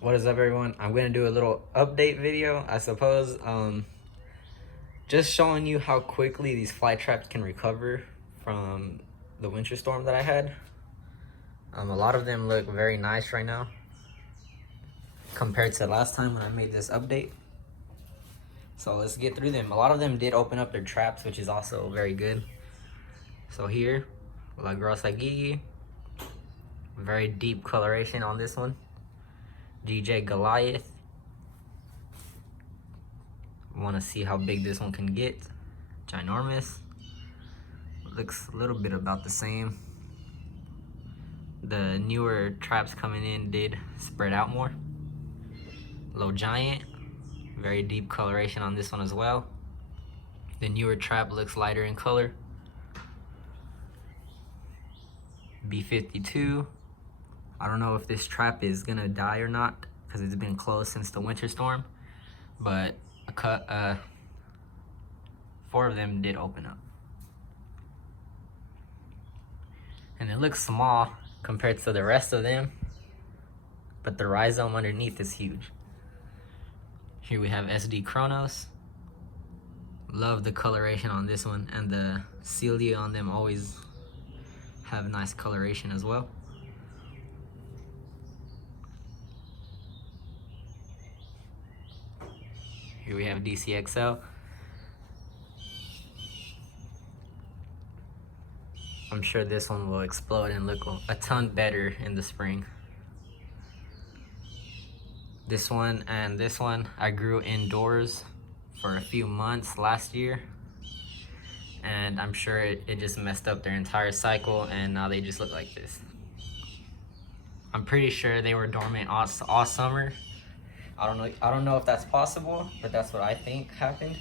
What is up, everyone? I'm gonna do a little update video, I suppose. Just showing you how quickly these fly traps can recover from the winter storm that I had. A lot of them look very nice right now compared to last time when I made this update. So let's get through them. A lot of them did open up their traps, which is also very good. So here, La Grossa Gigi, very deep coloration on this one. DJ Goliath. Want to see how big this one can get. Ginormous. Looks a little bit about the same. The newer traps coming in did spread out more. Low Giant. Very deep coloration on this one as well. The newer trap looks lighter in color. B52. I don't know if this trap is gonna die or not because it's been closed since the winter storm, but 4 of them did open up. And it looks small compared to the rest of them, but the rhizome underneath is huge. Here we have SD Chronos. Love the coloration on this one, and the cilia on them always have nice coloration as well. Here we have DCXL. I'm sure this one will explode and look a ton better in the spring. This one and this one I grew indoors for a few months last year, and I'm sure it just messed up their entire cycle, and now they just look like this. I'm pretty sure they were dormant all summer. I don't know if that's possible, but that's what I think happened,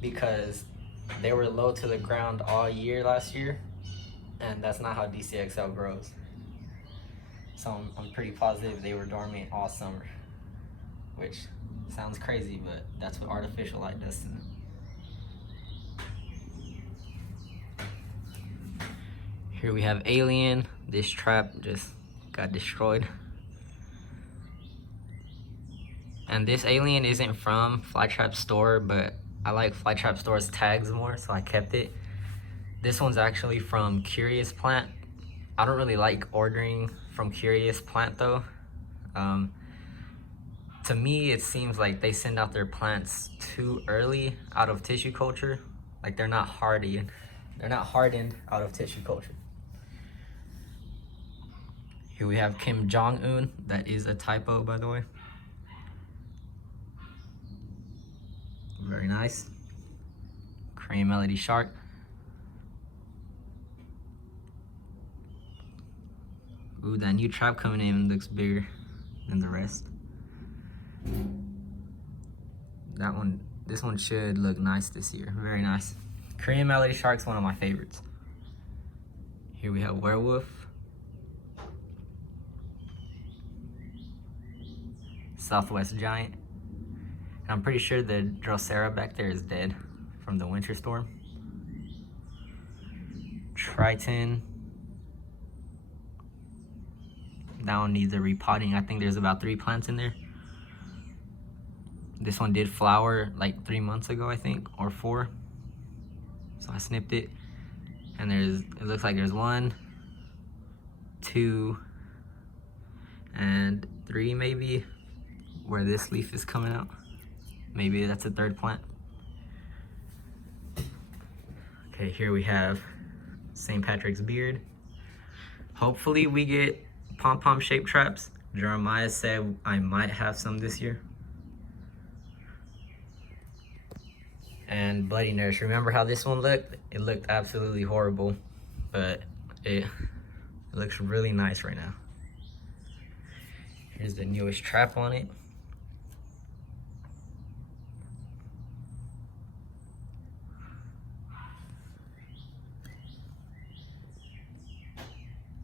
because they were low to the ground all year last year, and that's not how DCXL grows. So I'm pretty positive they were dormant all summer, which sounds crazy, but that's what artificial light does to them. Here we have Alien. This trap just got destroyed. And this Alien isn't from Flytrap store, but I like Flytrap store's tags more, so I kept it. This one's actually from Curious Plant. I don't really like ordering from Curious Plant though. To me, it seems like they send out their plants too early out of tissue culture. Like they're not hardened out of tissue culture. Here we have Kim Jong-un. That is a typo, by the way. Very nice. Crane Melody Shark. Ooh, that new trap coming in looks bigger than the rest. This one should look nice this year. Very nice. Korean Melody Shark's one of my favorites. Here we have Werewolf. Southwest Giant. And I'm pretty sure the Drosera back there is dead from the winter storm. Triton. That one needs a repotting. I think there's about 3 plants in there. This one did flower like 3 months ago, I think, or 4. So I snipped it. And it looks like there's 1, 2, and 3 maybe, where this leaf is coming out. Maybe that's a 3rd plant. Okay, here we have St. Patrick's Beard. Hopefully we get pom-pom shaped traps. Jeremiah said I might have some this year. And Bloody Nurse. Remember how this one looked? It looked absolutely horrible, but it looks really nice right now. Here's the newest trap on it.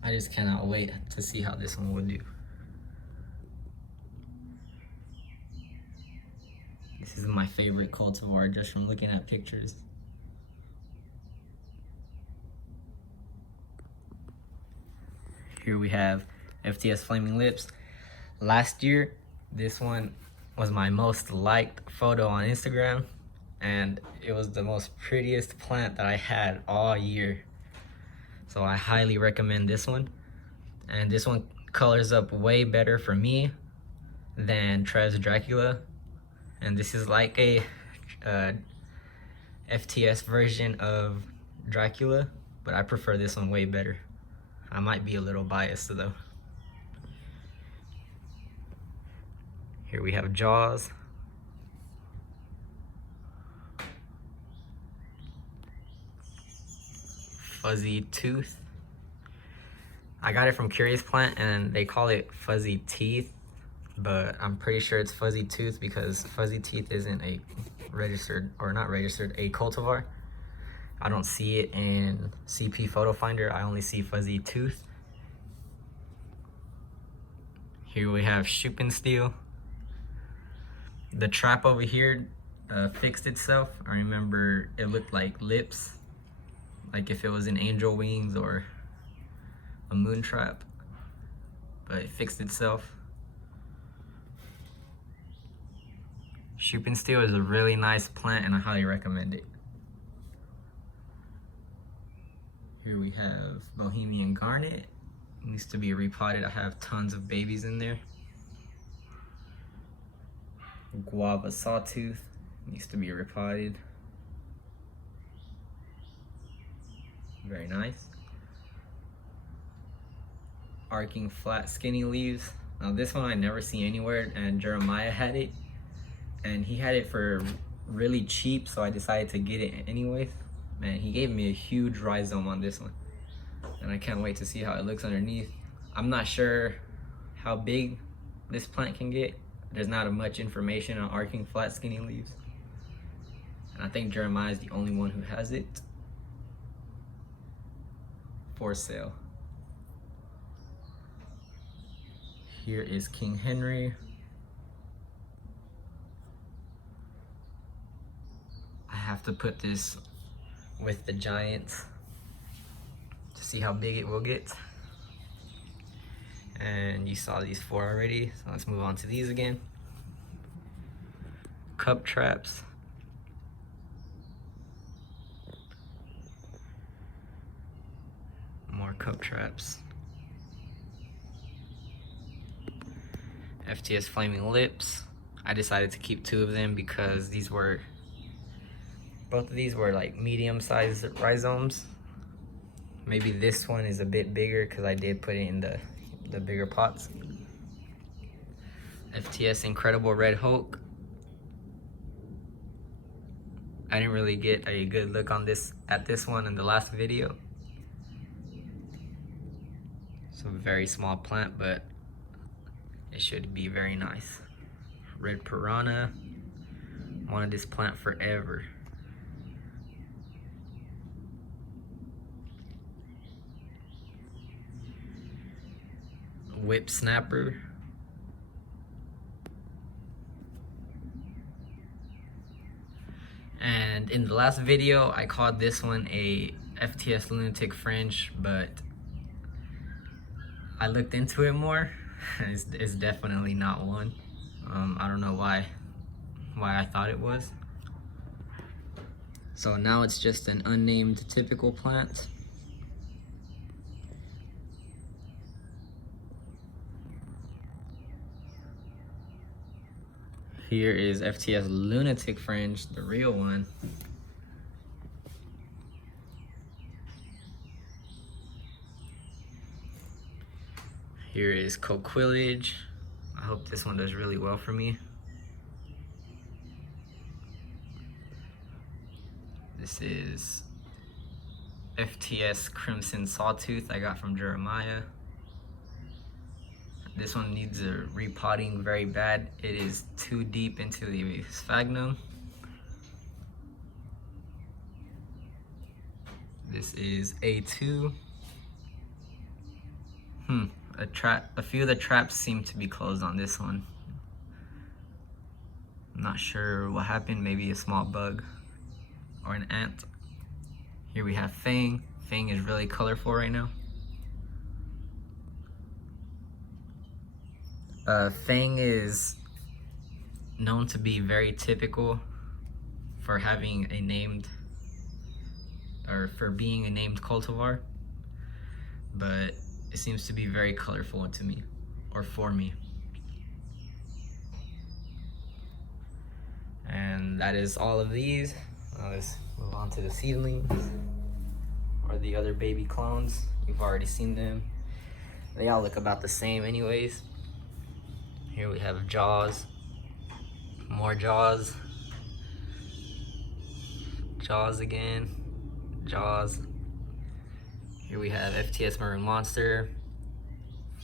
I just cannot wait to see how this one will do. This is my favorite cultivar just from looking at pictures. Here we have FTS Flaming Lips. last year, this one was my most liked photo on Instagram, and it was the most prettiest plant that I had all year. So I highly recommend this one. And this one colors up way better for me than Trev's Dracula. And this is like a FTS version of Dracula, but I prefer this one way better. I might be a little biased though. Here we have Jaws. Fuzzy Tooth. I got it from Curious Plant and they call it Fuzzy Teeth, but I'm pretty sure it's Fuzzy Tooth because Fuzzy Teeth isn't a registered, or not registered, a cultivar. I don't see it in CP Photo Finder. I only see Fuzzy Tooth. Here we have Steel. The trap over here fixed itself. I remember it looked like lips, like if it was an angel wings or a moon trap, but it fixed itself. Steel is a really nice plant and I highly recommend it. Here we have Bohemian Garnet. It needs to be repotted. I have tons of babies in there. Guava Sawtooth needs to be repotted. Very nice. Arcing Flat Skinny Leaves. Now this one I never see anywhere, and Jeremiah had it. And he had it for really cheap, so I decided to get it anyways. Man, he gave me a huge rhizome on this one. And I can't wait to see how it looks underneath. I'm not sure how big this plant can get. There's not much information on Arcing Flat Skinny Leaves. And I think Jeremiah is the only one who has it for sale. Here is King Henry. I have to put this with the Giants to see how big it will get. And you saw these 4 already, so let's move on to these again. Cup traps. More cup traps. FTS Flaming Lips. I decided to keep 2 of them because both of these were like medium-sized rhizomes. Maybe this one is a bit bigger because I did put it in the bigger pots. FTS Incredible Red Hulk. I didn't really get a good look on this one in the last video. It's a very small plant, but it should be very nice. Red Piranha. Wanted this plant forever. Whip Snapper. And in the last video, I called this one a FTS Lunatic Fringe, but I looked into it more. It's definitely not one. I don't know why I thought it was. So now it's just an unnamed typical plant. Here is FTS Lunatic Fringe, the real one. Here is Coquillage. I hope this one does really well for me. This is Fts Crimson Sawtooth I got from Jeremiah. This one needs a repotting very bad. It is too deep into the sphagnum. This is A2. A few of the traps seem to be closed on this one. I'm not sure what happened, maybe a small bug or an ant. Here we have Fang. Fang is really colorful right now. Fang is known to be very typical for having a named, or for being a named cultivar, but it seems to be very colorful to me, or for me. And that is all of these. Let's move on to the seedlings, or the other baby clones. You've already seen them. They all look about the same anyways. Here we have Jaws, more Jaws, Jaws again, Jaws. Here we have Fts Maroon Monster,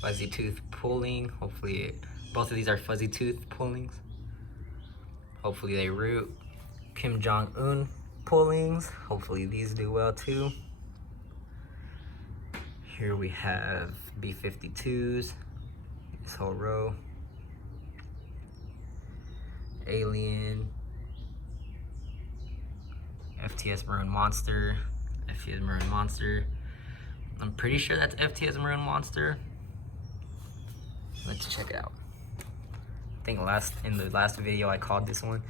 Fuzzy Tooth Pulling. Hopefully, both of these are Fuzzy Tooth Pullings. Hopefully they root. Kim Jong-un Pullings. Hopefully these do well too. Here we have B-52s, this whole row. Alien, Fts Maroon Monster, Fts Maroon Monster. I'm pretty sure that's Fts Maroon Monster. Let's check it out. I think in the last video I called this one,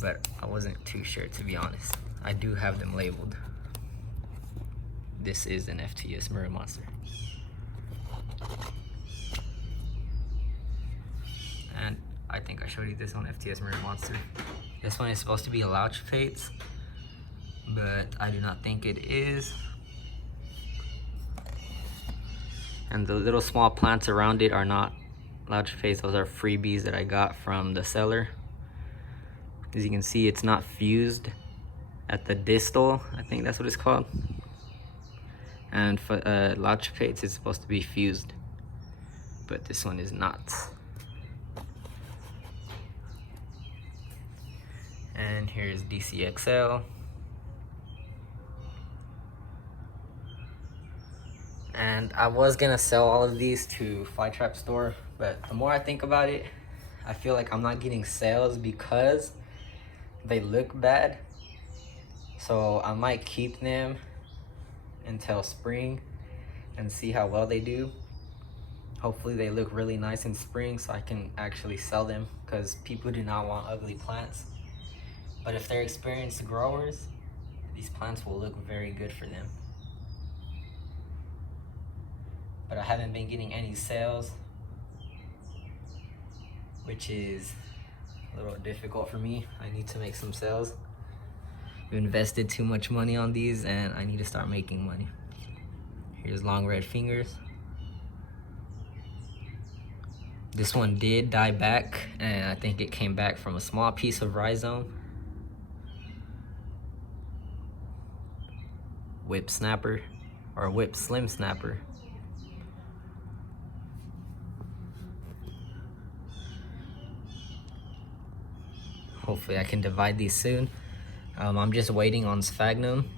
but I wasn't too sure, to be honest. I do have them labeled. This is an Fts Maroon Monster. And I think I showed you this one, Fts Maroon Monster. This one is supposed to be a Louch Fates, but I do not think it is. And the little small plants around it are not Louch Fates. Those are freebies that I got from the seller. As you can see, it's not fused at the distal. I think that's what it's called. And for Louch Fates, it's supposed to be fused, but this one is not. And here's DCXL. And I was gonna sell all of these to Flytrap store, but the more I think about it, I feel like I'm not getting sales because they look bad. So I might keep them until spring and see how well they do. Hopefully they look really nice in spring so I can actually sell them, because people do not want ugly plants. But if they're experienced growers, these plants will look very good for them. But I haven't been getting any sales, which is a little difficult for me. I need to make some sales. I've invested too much money on these and I need to start making money. Here's Long Red Fingers. This one did die back, and I think it came back from a small piece of rhizome. Whip Snapper, or Whip Slim Snapper. Hopefully I can divide these soon. I'm just waiting on Sphagnum.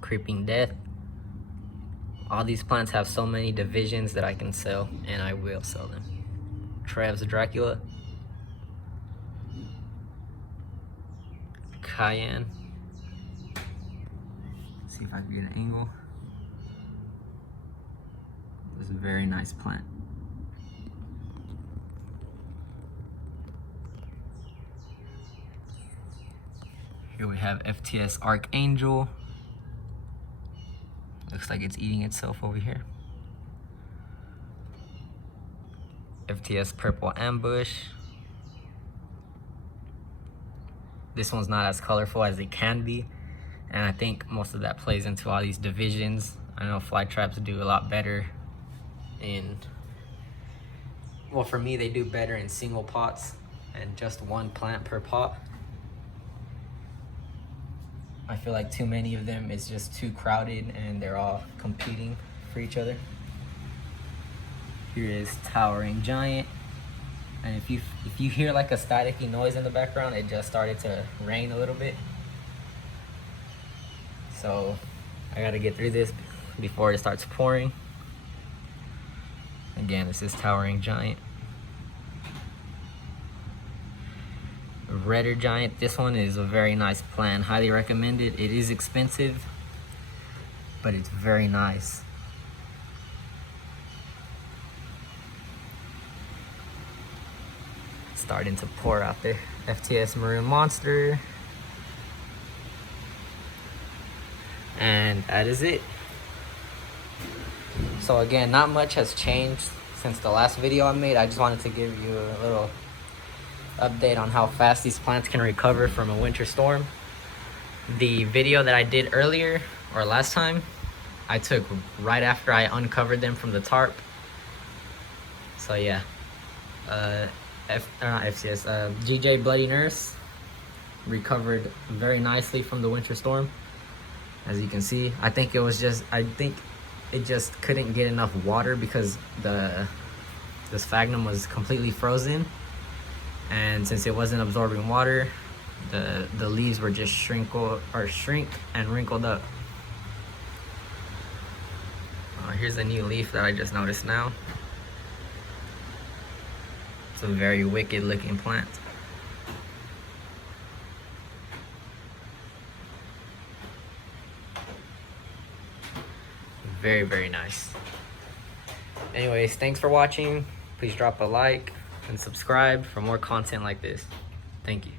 Creeping Death. All these plants have so many divisions that I can sell, and I will sell them. Trev's Dracula. Cayenne. See if I can get an angle. This is a very nice plant. Here we have FTS Archangel. Looks like it's eating itself over here. FTS Purple Ambush. This one's not as colorful as it can be, and I think most of that plays into all these divisions. I know Flytraps do a lot better in, well, for me, they do better in single pots and just one plant per pot. I feel like too many of them is just too crowded and they're all competing for each other. Here is Towering Giant. And if you hear like a staticky noise in the background, it just started to rain a little bit. So I gotta get through this before it starts pouring. Again, this is Towering Giant. Redder Giant, this one is a very nice plant. Highly recommended. It is expensive, but it's very nice. starting to pour out there. FTS Maroon Monster. And that is it. So again, not much has changed since the last video I made. I just wanted to give you a little update on how fast these plants can recover from a winter storm. The video that I did earlier, or last time, I took right after I uncovered them from the tarp. So yeah, GJ Bloody Nurse recovered very nicely from the winter storm. As you can see, I think it just couldn't get enough water because this sphagnum was completely frozen, and since it wasn't absorbing water, the leaves were just shrink and wrinkled up. Here's a new leaf that I just noticed now. It's a very wicked looking plant. Very, very nice. Anyways, thanks for watching. Please drop a like and subscribe for more content like this. Thank you.